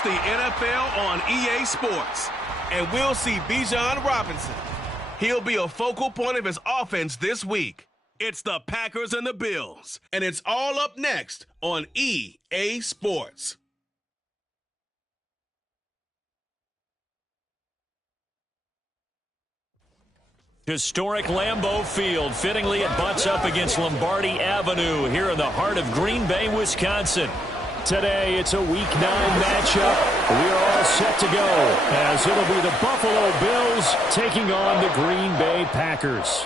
Watch the NFL on EA Sports, and we'll see Bijan Robinson. He'll be a focal point of his offense this week. It's the Packers and the Bills, and it's all up next on EA Sports. Historic Lambeau Field. Fittingly, it butts up against Lombardi Avenue here in the heart of Green Bay, Wisconsin. Today, it's a Week 9 matchup. We are all set to go as it'll be the Buffalo Bills taking on the Green Bay Packers.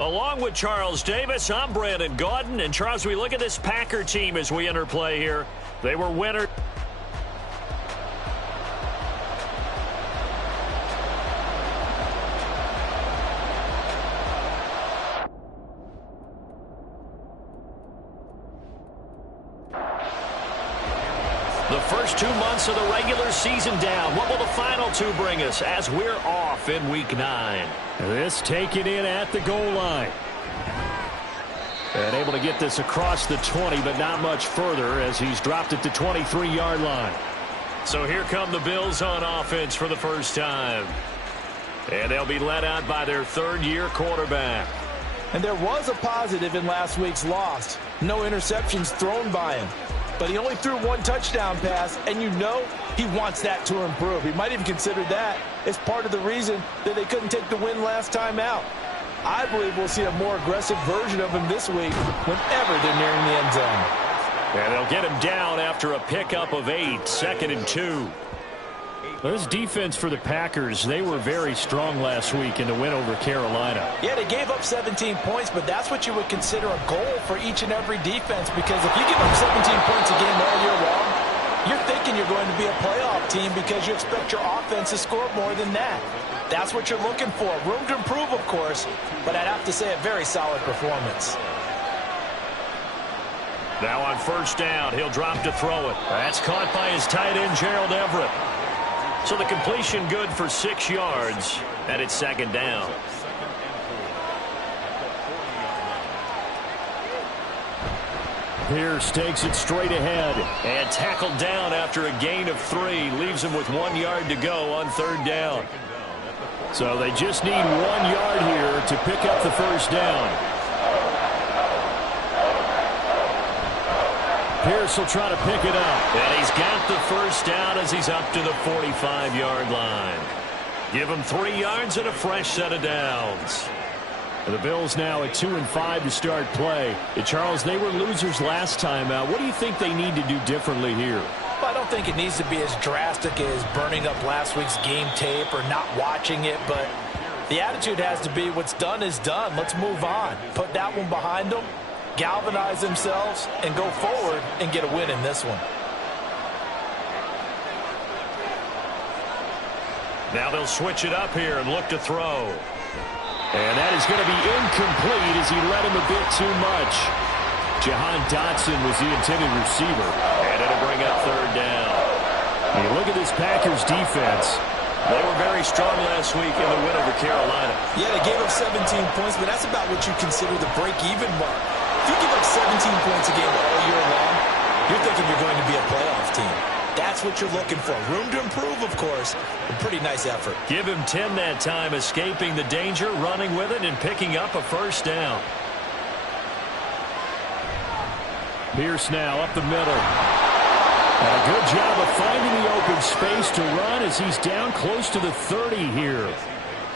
Along with Charles Davis, I'm Brandon Gaudin. And Charles, we look at this Packer team as we enter play here. They were winners. The first 2 months of the regular season down. What will the final 2 bring us as we're off in Week 9? This taken in at the goal line. And able to get this across the 20, but not much further as he's dropped it to 23-yard line. So here come the Bills on offense for the first time. And they'll be led out by their third-year quarterback. And there was a positive in last week's loss. No interceptions thrown by him. But he only threw 1 touchdown pass, and you know he wants that to improve. He might even consider that as part of the reason that they couldn't take the win last time out. I believe we'll see a more aggressive version of him this week whenever they're nearing the end zone. And they'll get him down after a pickup of 8, 2nd and 2. This defense for the Packers, they were very strong last week in the win over Carolina. Yeah, they gave up 17 points, but that's what you would consider a goal for each and every defense, because if you give up 17 points a game all year long, you're thinking you're going to be a playoff team because you expect your offense to score more than that. That's what you're looking for. Room to improve, of course, but I'd have to say a very solid performance. Now on first down, he'll drop to throw it. That's caught by his tight end, Gerald Everett. So the completion good for 6 yards, and it's 2nd down. Pierce takes it straight ahead and tackled down after a gain of 3. Leaves him with 1 yard to go on 3rd down. So they just need 1 yard here to pick up the first down. Pierce will try to pick it up. And he's got the first down as he's up to the 45-yard line. Give him 3 yards and a fresh set of downs. And the Bills now at 2-5 to start play. And Charles, they were losers last time out. What do you think they need to do differently here? Well, I don't think it needs to be as drastic as burning up last week's game tape or not watching it, but the attitude has to be what's done is done. Let's move on. Put that one behind them, galvanize themselves, and go forward and get a win in this one. Now they'll switch it up here and look to throw. And that is going to be incomplete as he led him a bit too much. Jahan Dotson was the intended receiver. And it'll bring up 3rd down. And you look at this Packers defense. They were very strong last week in the win over Carolina. Yeah, they gave up 17 points, but that's about what you consider the break-even mark. If you give up 17 points a game all year long, you're thinking you're going to be a playoff team. That's what you're looking for. Room to improve, of course. A pretty nice effort. Give him 10 that time, escaping the danger, running with it, and picking up a first down. Pierce now up the middle. And a good job of finding the open space to run as he's down close to the 30 here.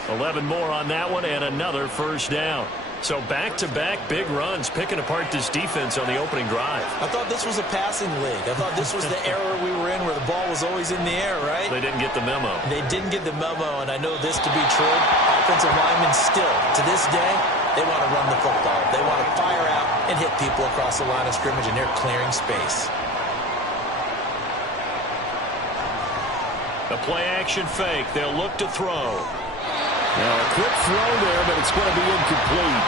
11 more on that one and another first down. So back-to-back big runs, picking apart this defense on the opening drive. I thought this was a passing league. I thought this was the era we were in where the ball was always in the air, right? They didn't get the memo. They didn't get the memo, and I know this to be true. Offensive linemen still, to this day, they want to run the football. They want to fire out and hit people across the line of scrimmage, and they're clearing space. The play-action fake. They'll look to throw. Now a quick throw there, but it's going to be incomplete.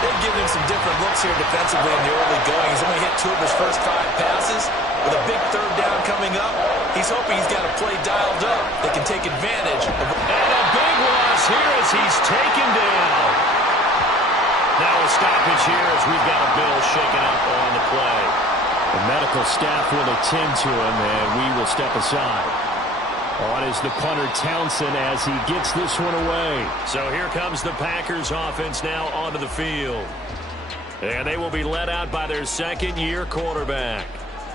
They've given him some different looks here defensively in the early going. He's only hit 2 of his first 5 passes. With a big 3rd down coming up, he's hoping he's got a play dialed up that can take advantage of. And a big loss here as he's taken down. Now a stoppage here as we've got a Bill shaken up on the play. The medical staff will attend to him, and we will step aside. On is the punter Townsend as he gets this one away. So here comes the Packers offense now onto the field. And they will be led out by their second-year quarterback.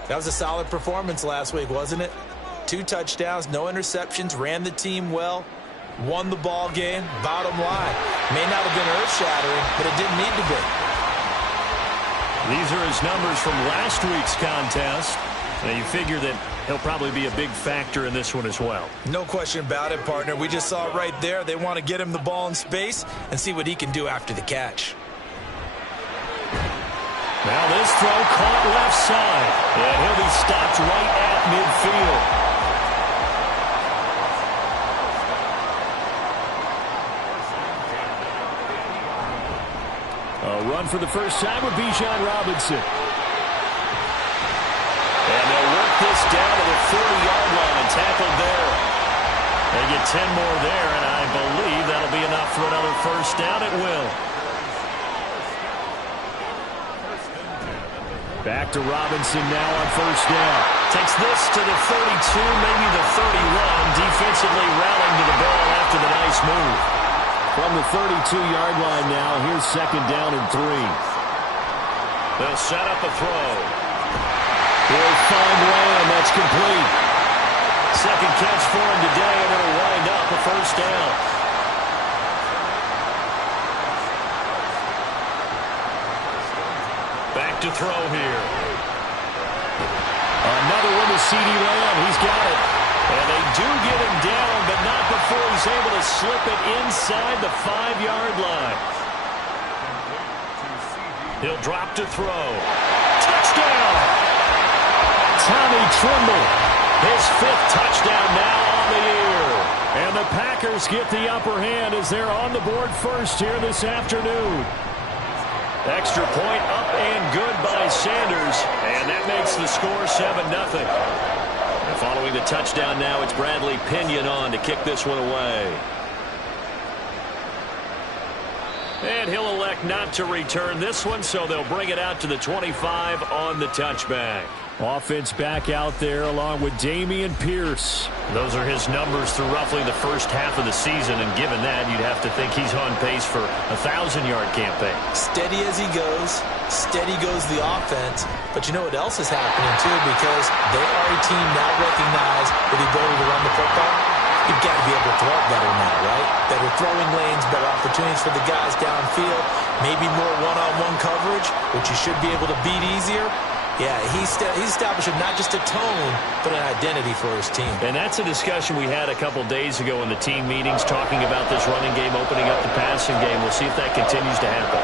That was a solid performance last week, wasn't it? 2 touchdowns, no interceptions, ran the team well, won the ball game. Bottom line, may not have been earth-shattering, but it didn't need to be. These are his numbers from last week's contest. Now you figure that he'll probably be a big factor in this one as well. No question about it, partner. We just saw it right there. They want to get him the ball in space and see what he can do after the catch. Now this throw caught left side, and he'll be stopped right at midfield. A run for the first time with Bijan Robinson. And they'll work this down to the 40-yard line, tackled there. They get 10 more there, and I believe that'll be enough for another first down. It will. Back to Robinson now on first down. Takes this to the 32, maybe the 31. Defensively rallying to the ball after the nice move. From the 32-yard line now, here's second down and 3. They'll set up a throw. He'll find Lamb. That's complete. Second catch for him today, and it'll wind up a first down. Back to throw here. Another one to CeeDee Lamb. He's got it. And they do get him down, but not before he's able to slip it inside the 5-yard line. He'll drop to throw. Touchdown! Tommy Tremble, his 5th touchdown now on the year. And the Packers get the upper hand as they're on the board first here this afternoon. Extra point up and good by Sanders, and that makes the score 7-0. And following the touchdown now, it's Bradley Pinion on to kick this one away. And he'll elect not to return this one, so they'll bring it out to the 25 on the touchback. Offense back out there along with Dameon Pierce. Those are his numbers through roughly the first half of the season, and given that, you'd have to think he's on pace for a 1,000-yard campaign. Steady as he goes, steady goes the offense. But you know what else is happening, too, because they are a team now recognized with the ability to run the football. You've got to be able to throw it better now, right? Better throwing lanes, better opportunities for the guys downfield, maybe more one-on-one coverage, which you should be able to beat easier. Yeah, he's establishing not just a tone, but an identity for his team. And that's a discussion we had a couple days ago in the team meetings, talking about this running game opening up the passing game. We'll see if that continues to happen.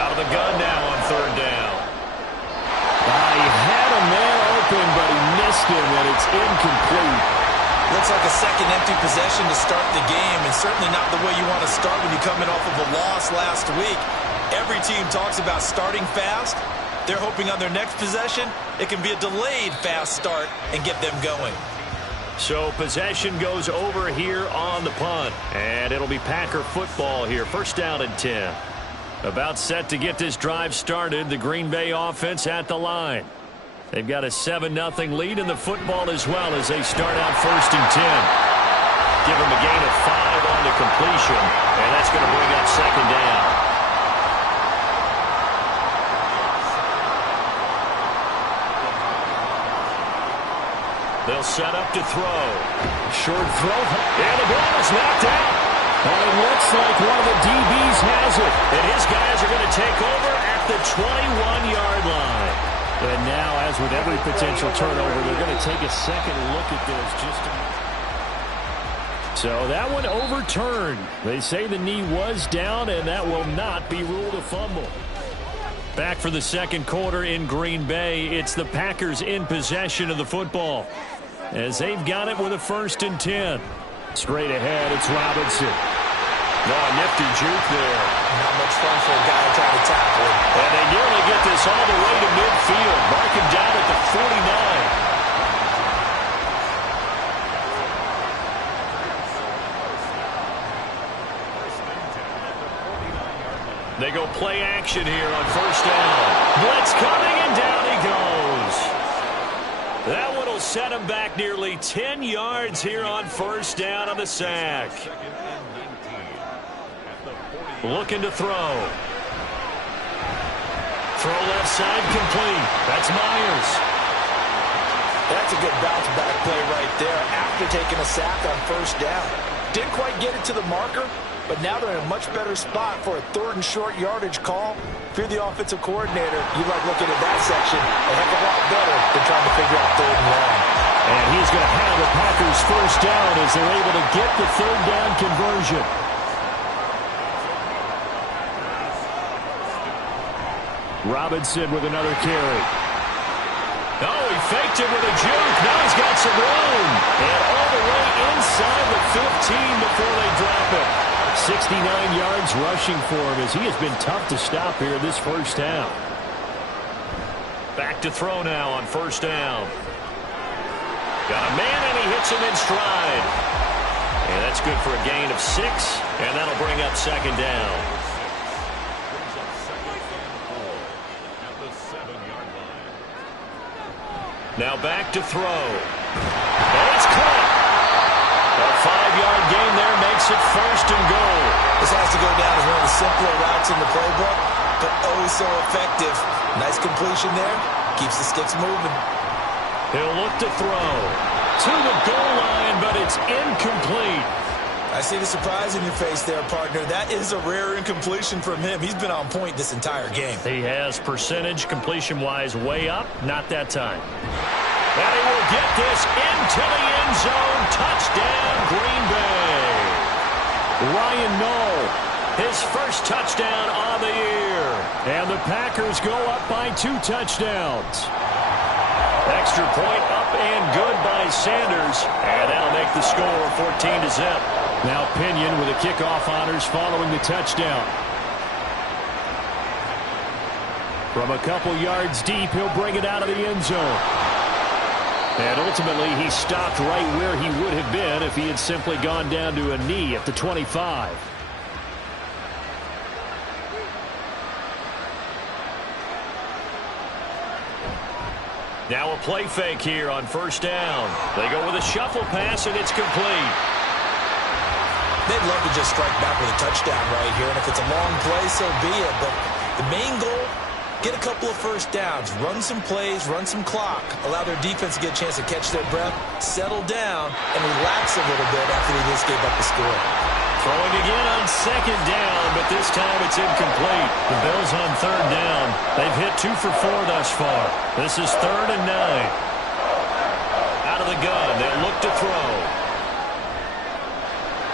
Out of the gun now on third down. He had a man open, but he missed him, and it's incomplete. Looks like a second empty possession to start the game, and certainly not the way you want to start when you're coming off of a loss last week. Every team talks about starting fast. They're hoping on their next possession, it can be a delayed fast start and get them going. So possession goes over here on the punt, and it'll be Packer football here. First down and 10. About set to get this drive started, the Green Bay offense at the line. They've got a 7-0 lead in the football as well as they start out first and 10. Give them a gain of 5 on the completion, and that's going to bring up second down. They'll set up to throw. Short throw. And the ball is knocked out. It looks like one of the DBs has it. And his guys are going to take over at the 21-yard line. And now, as with every potential turnover, they're going to take a second look at this just to... So that one overturned. They say the knee was down, and that will not be ruled a fumble. Back for the second quarter in Green Bay. It's the Packers in possession of the football, as they've got it with a first and 10. Straight ahead, it's Robinson. No, nifty juke there. Not much fun for a guy to try to tackle. And they nearly get this all the way to midfield. Mark him down at the 49. They go play action here on first down. Blitz coming, and down he goes. That one will set him back nearly 10 yards here on first down on the sack. Looking to throw. Throw left side complete. That's Myers. That's a good bounce back play right there after taking a sack on first down. Didn't quite get it to the marker, but now they're in a much better spot for a 3rd and short yardage call. If you're the offensive coordinator, you like looking at that section a heck of a lot better than trying to figure out 3rd and long. And he's going to have the Packers first down as they're able to get the 3rd down conversion. Robinson with another carry. Oh, he faked it with a juke. Now he's got some room. And all the way inside the 15 before they drop it. 69 yards rushing for him as he has been tough to stop here this first half. Back to throw now on first down. Got a man and he hits him in stride. And that's good for a gain of 6. And that'll bring up second down. Now back to throw. And it's caught. A 5-yard gain there makes it first and goal. This has to go down as one of the simpler routes in the playbook, but oh so effective. Nice completion there. Keeps the sticks moving. He'll look to throw. To the goal line, but it's incomplete. I see the surprise in your face there, partner. That is a rare incompletion from him. He's been on point this entire game. He has percentage completion-wise way up. Not that time. And he will get this into the end zone. Touchdown, Green Bay. Ryan Knoll, his first touchdown on the year. And the Packers go up by 2 touchdowns. Extra point up and good by Sanders. And that'll make the score 14-0. Now Pinion with the kickoff honors following the touchdown. From a couple yards deep, he'll bring it out of the end zone. And ultimately, he stopped right where he would have been if he had simply gone down to a knee at the 25. Now a play fake here on first down. They go with a shuffle pass, and it's complete. They'd love to just strike back with a touchdown right here, and if it's a long play, so be it. But the main goal, get a couple of first downs, run some plays, run some clock, allow their defense to get a chance to catch their breath, settle down, and relax a little bit after they just gave up the score. Throwing again on second down, but this time it's incomplete. The Bills on third down. They've hit 2 for 4 thus far. This is 3rd and 9. Out of the gun, they'll look to throw.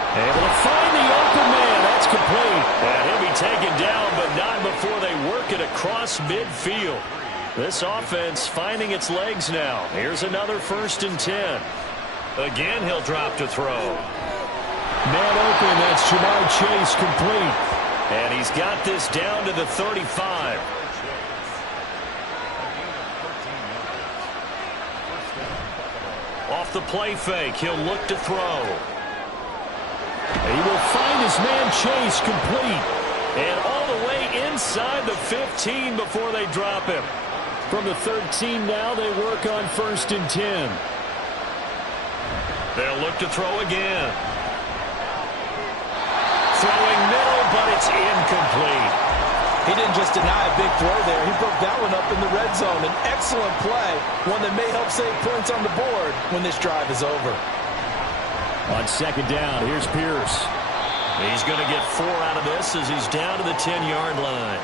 Able to find the open man. That's complete. And he'll be taken down, but not before they work it across midfield. This offense finding its legs now. Here's another 1st and 10. Again, he'll drop to throw. Man open, that's Jamar Chase complete. And he's got this down to the 35. Off the play fake, he'll look to throw. He will find his man Chase complete. And all the way inside the 15 before they drop him. From the 13 now, they work on 1st and 10. They'll look to throw again. Throwing middle, but it's incomplete. He didn't just deny a big throw there. He broke that one up in the red zone. An excellent play, one that may help save points on the board when this drive is over. On second down, here's Pierce. He's going to get 4 out of this as he's down to the 10-yard line.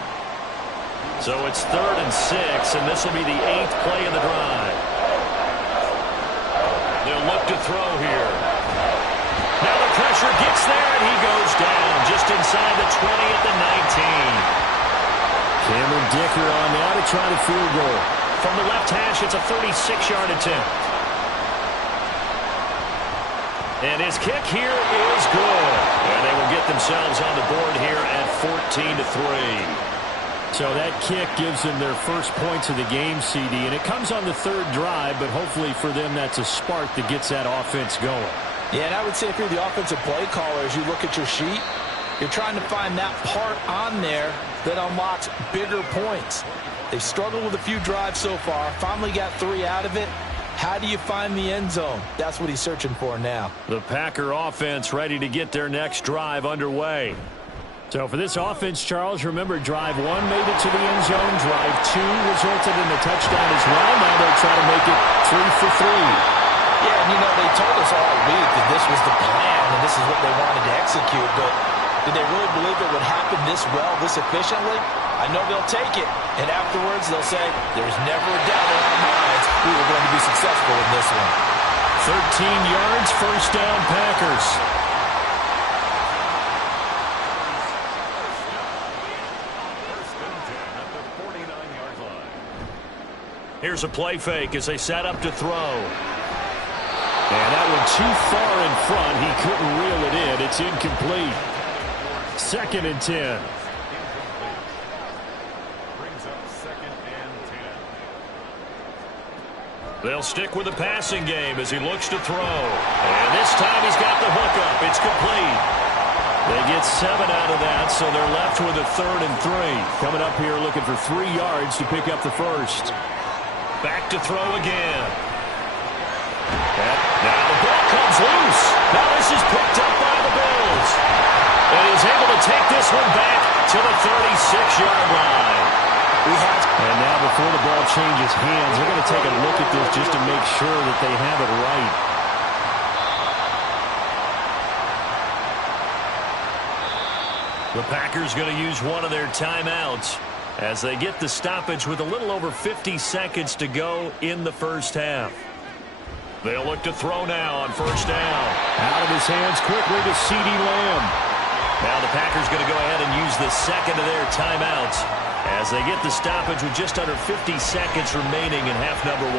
So it's 3rd and 6, and this will be the 8th play of the drive. They'll look to throw here. Now the pressure gets there, and he goes down just inside the 20 at the 19. Cameron Dicker on now to try the field goal. From the left hash, it's a 36-yard attempt. And his kick here is good. And they will get themselves on the board here at 14-3. So that kick gives them their first points of the game, CD. And it comes on the 3rd drive, but hopefully for them that's a spark that gets that offense going. Yeah, and I would say if you're the offensive play caller, as you look at your sheet, You're trying to find that part on there that unlocks bigger points. They've struggled with a few drives so far, finally got 3 out of it. How do you find the end zone? That's what he's searching for now. The Packer offense ready to get their next drive underway. So for this offense, Charles, remember, drive 1 made it to the end zone. Drive 2 resulted in a touchdown as well. Now they'll try to make it 3 for 3. Yeah, and they told us all week that this was the plan and this is what they wanted to execute, but did they really believe it would happen this well, this efficiently? I know they'll take it, and afterwards they'll say, there's never a doubt in our minds we were going to be successful in this one. 13 yards, first down, Packers. Here's a play fake as they set up to throw. And that one too far in front. He couldn't reel it in. It's incomplete. 2nd and 10. They'll stick with the passing game as he looks to throw. And this time he's got the hook up. It's complete. They get 7 out of that, so they're left with a 3rd and 3. Coming up here looking for 3 yards to pick up the first. Back to throw again. Now the ball comes loose. Now this is picked up by the Bills. And he's able to take this one back to the 36-yard line. And now before the ball changes hands, they're going to take a look at this just to make sure that they have it right. The Packers going to use one of their timeouts as they get the stoppage with a little over 50 seconds to go in the first half. They'll look to throw now on first down. Out of his hands quickly to CeeDee Lamb. Now the Packers going to go ahead and use the second of their timeouts as they get the stoppage with just under 50 seconds remaining in half number 1.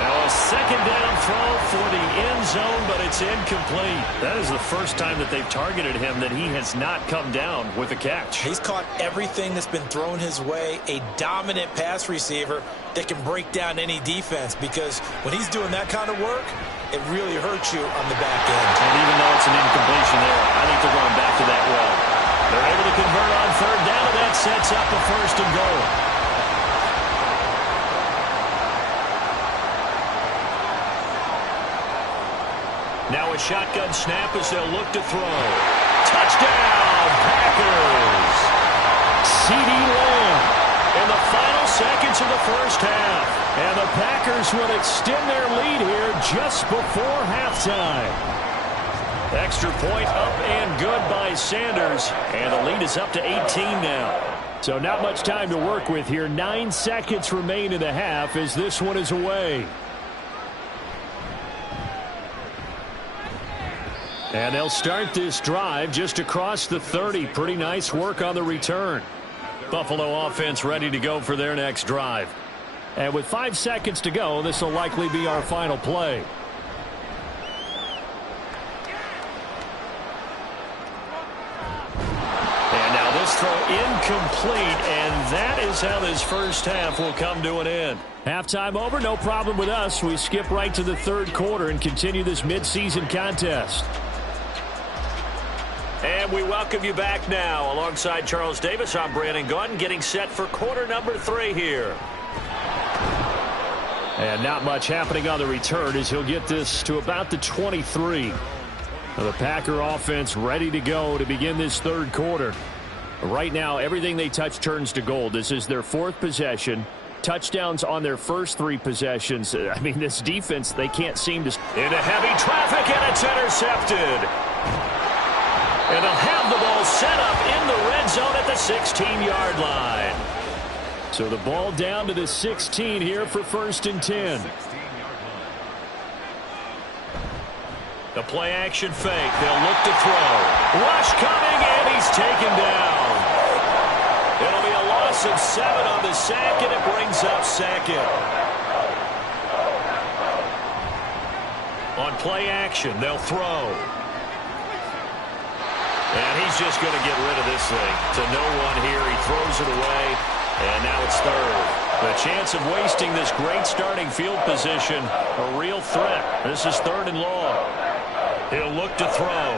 Now a second down throw for the end zone, but it's incomplete. That is the first time that they've targeted him that he has not come down with a catch. He's caught everything that's been thrown his way, a dominant pass receiver that can break down any defense, because when he's doing that kind of work, it really hurts you on the back end. And even though it's an incompletion there, I think they're going back to that well. They're able to convert on 3rd down, and that sets up a 1st and goal. Now a shotgun snap as they'll look to throw. Touchdown, Packers! CeeDee Lamb in the final seconds of the first half. And the Packers will extend their lead here just before halftime. Extra point up and good by Sanders. And the lead is up to 18 now. So not much time to work with here. 9 seconds remain in the half as this one is away. And they'll start this drive just across the 30. Pretty nice work on the return. Buffalo offense ready to go for their next drive. And with 5 seconds to go, this will likely be our final play. And now this throw incomplete, and that is how this first half will come to an end. Halftime over, no problem with us. We skip right to the 3rd quarter and continue this midseason contest. And we welcome you back now. Alongside Charles Davis, I'm Brandon Gunn, getting set for quarter number 3 here. And not much happening on the return as he'll get this to about the 23. The Packer offense ready to go to begin this 3rd quarter. Right now, everything they touch turns to gold. This is their 4th possession. Touchdowns on their first 3 possessions. I mean, this defense, they can't seem to... Into heavy traffic, and it's intercepted. And they'll have the ball set up in the red zone at the 16-yard line. So the ball down to the 16 here for 1st and 10. The play action fake. They'll look to throw. Rush coming, and he's taken down. It'll be a loss of 7 on the sack, and it brings up 2nd. On play action, they'll throw. And he's just going to get rid of this thing to no one here. He throws it away, and now it's 3rd. The chance of wasting this great starting field position, a real threat. This is 3rd and long. He'll look to throw.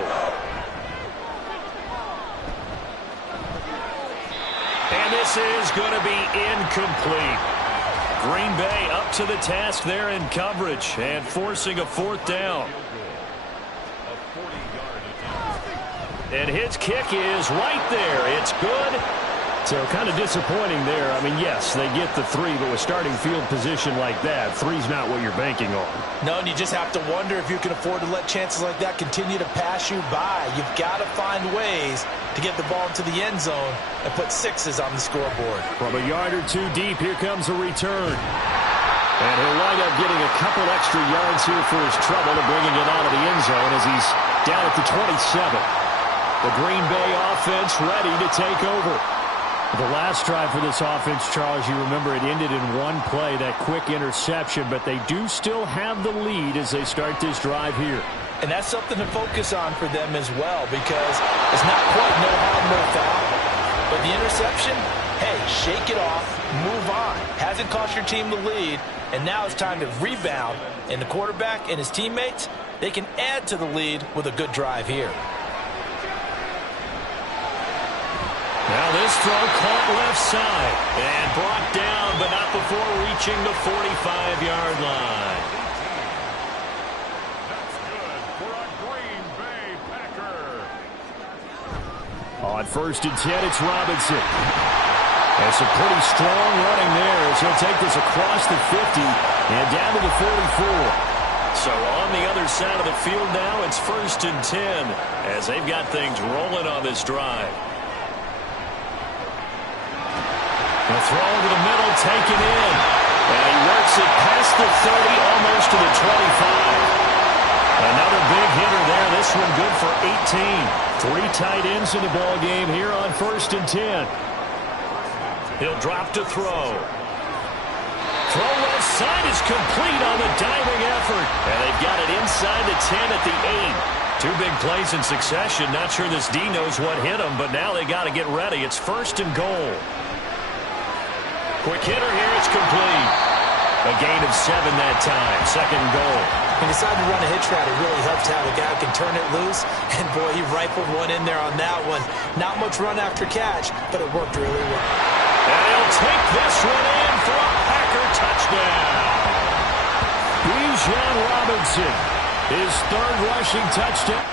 And this is going to be incomplete. Green Bay up to the task there in coverage and forcing a fourth down. And his kick is right there. It's good. So kind of disappointing there. I mean, yes, they get the 3, but with starting field position like that, 3's not what you're banking on. No, and you just have to wonder if you can afford to let chances like that continue to pass you by. You've got to find ways to get the ball into the end zone and put 6s on the scoreboard. From a yard or 2 deep, here comes a return. And he'll wind up getting a couple extra yards here for his trouble and bringing it out of the end zone as he's down at the 27. The Green Bay offense ready to take over. The last drive for this offense, Charles, you remember it ended in one play, that quick interception, but they do still have the lead as they start this drive here. And that's something to focus on for them as well, because it's not quite no harm, no foul. But the interception, hey, shake it off, move on. Hasn't cost your team the lead, and now it's time to rebound. And the quarterback and his teammates, they can add to the lead with a good drive here. Now this throw caught left side and brought down, but not before reaching the 45-yard line. That's good for a Green Bay Packer. On 1st and 10, it's Robinson. That's a pretty strong running there as he'll take this across the 50 and down to the 44. So on the other side of the field now, it's 1st and 10 as they've got things rolling on this drive. The throw to the middle, taken in. And he works it past the 30, almost to the 25. Another big hitter there. This one good for 18. 3 tight ends in the ball game here on 1st and 10. He'll drop to throw. Throw left side is complete on the diving effort. And they've got it inside the 10 at the 8. 2 big plays in succession. Not sure this D knows what hit him, but now they got to get ready. It's 1st and goal. Quick hitter here, it's complete. A gain of 7 that time, 2nd and goal. When he decided to run a hitch route, it really helps to have a guy who can turn it loose. And boy, he rifled one in there on that one. Not much run after catch, but it worked really well. And he'll take this one in for a Packer touchdown. Bijan Robinson, his 3rd rushing touchdown.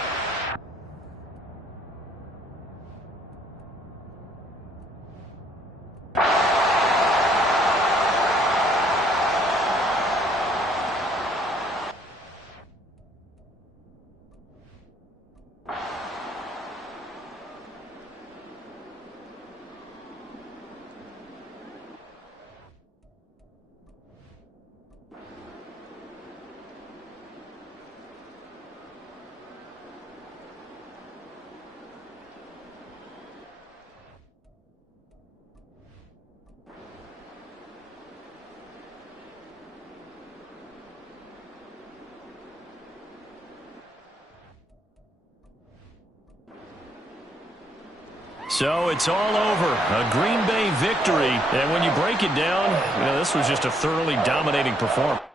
So it's all over. A Green Bay victory. And when you break it down, this was just a thoroughly dominating performance.